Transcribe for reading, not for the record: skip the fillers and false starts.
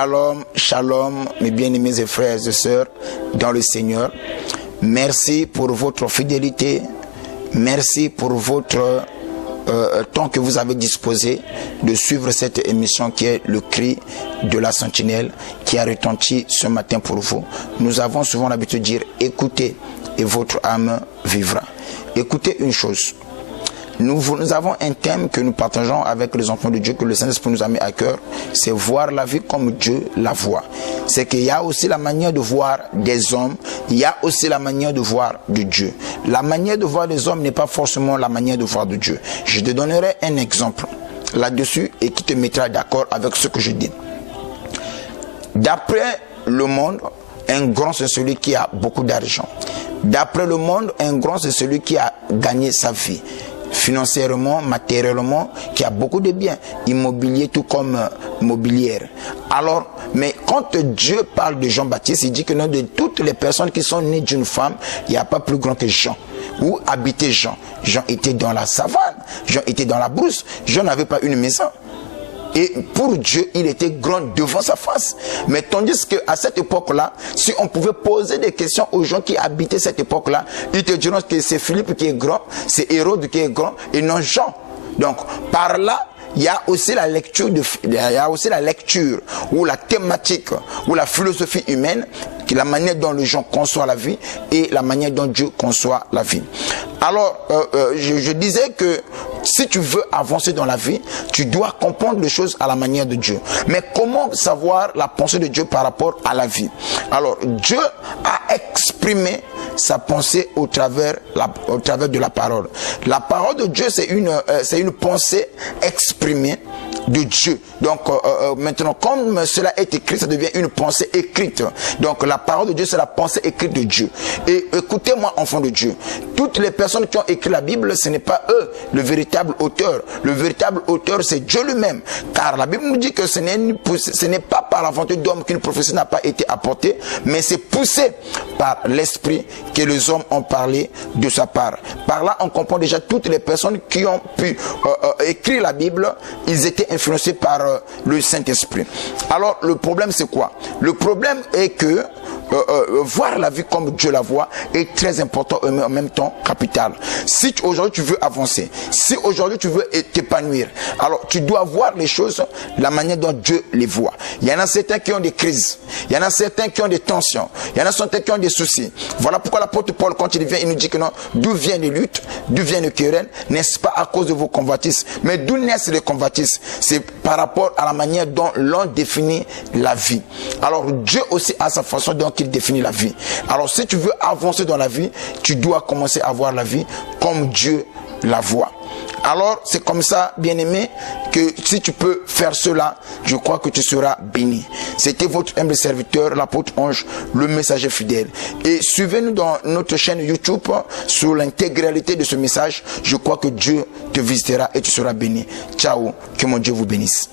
Shalom, shalom, mes bien-aimés et frères et sœurs dans le Seigneur. Merci pour votre fidélité. Merci pour votre temps que vous avez disposé de suivre cette émission qui est le cri de la sentinelle qui a retenti ce matin pour vous. Nous avons souvent l'habitude de dire écoutez et votre âme vivra. Écoutez une chose. Nous avons un thème que nous partageons avec les enfants de Dieu, que le Saint-Esprit nous a mis à cœur, c'est voir la vie comme Dieu la voit. C'est qu'il y a aussi la manière de voir des hommes, il y a aussi la manière de voir de Dieu. La manière de voir des hommes n'est pas forcément la manière de voir de Dieu. Je te donnerai un exemple là-dessus et qui te mettra d'accord avec ce que je dis. D'après le monde, un grand c'est celui qui a beaucoup d'argent. D'après le monde, un grand c'est celui qui a gagné sa vie. Financièrement, matériellement, qui a beaucoup de biens, immobilier tout comme mobilière. Alors, mais quand Dieu parle de Jean-Baptiste, il dit que non, de toutes les personnes qui sont nées d'une femme, il n'y a pas plus grand que Jean. Où habitait Jean? Jean était dans la savane, Jean était dans la brousse, Jean n'avait pas une maison. Et pour Dieu, il était grand devant sa face. Mais tandis qu'à cette époque-là, si on pouvait poser des questions aux gens qui habitaient cette époque-là, ils te diront que c'est Philippe qui est grand, c'est Hérode qui est grand, et non Jean. Donc, par là, il y a aussi la lecture, ou la thématique, ou la philosophie humaine, qui est la manière dont les gens conçoivent la vie et la manière dont Dieu conçoit la vie. Alors, je disais que si tu veux avancer dans la vie, tu dois comprendre les choses à la manière de Dieu. Mais comment savoir la pensée de Dieu par rapport à la vie? Alors, Dieu a exprimé sa pensée au travers de la parole. La parole de Dieu, c'est une pensée exprimée de Dieu. Donc maintenant, comme cela est écrit, ça devient une pensée écrite. Donc la parole de Dieu, c'est la pensée écrite de Dieu. Et écoutez-moi, enfants de Dieu, toutes les personnes qui ont écrit la Bible, ce n'est pas eux le véritable auteur. Le véritable auteur, c'est Dieu lui-même. Car la Bible nous dit que ce n'est pas par la volonté d'homme qu'une prophétie n'a pas été apportée, mais c'est poussé par l'Esprit que les hommes ont parlé de sa part. Par là, on comprend déjà toutes les personnes qui ont pu écrire la Bible, ils étaient influencés par le Saint-Esprit. Alors, le problème, c'est quoi? Le problème est que voir la vie comme Dieu la voit est très important et en même temps capital. Si aujourd'hui tu veux avancer, si aujourd'hui tu veux t'épanouir, alors tu dois voir les choses la manière dont Dieu les voit. Il y en a certains qui ont des crises, il y en a certains qui ont des tensions, il y en a certains qui ont des soucis. Voilà pourquoi l'apôtre Paul, quand il vient, il nous dit que non, d'où viennent les luttes, d'où viennent les querelles, n'est-ce pas à cause de vos convoitises? Mais d'où naissent les convoitises? C'est par rapport à la manière dont l'on définit la vie. Alors Dieu aussi a sa façon dont il définit la vie. Alors si tu veux avancer dans la vie, tu dois commencer à voir la vie comme Dieu la voit. Alors c'est comme ça, bien-aimé, que si tu peux faire cela, je crois que tu seras béni. C'était votre humble serviteur, l'apôtre Ange, le messager fidèle. Et suivez-nous dans notre chaîne YouTube sur l'intégralité de ce message. Je crois que Dieu te visitera et tu seras béni. Ciao, que mon Dieu vous bénisse.